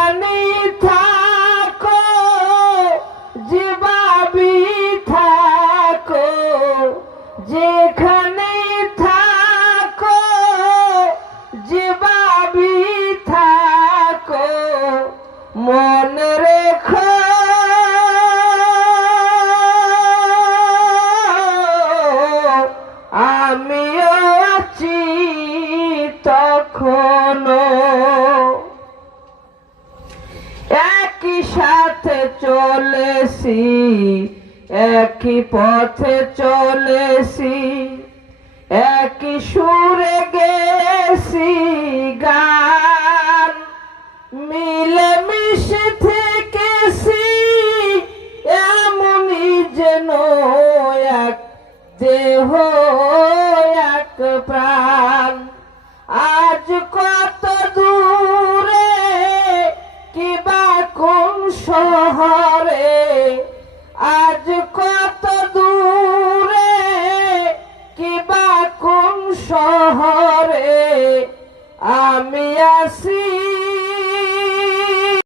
যেখানেই থাকো যেভাবে থাকো, যেখানেই থাকো যেভাবে থাকো, মনে রেখো আমিও আছি তখনো। একই সাথে চলেছি, একই পথে চলেছি, একই সুরে গেছি গান, মিলে মিশে থেকেছি এমনই যেন এক দেহ এক প্রাণ। আজ কত দূরে কিবা কোন শহরে, আজ কত দূরে কিবা কোন শহরে, আমি আছি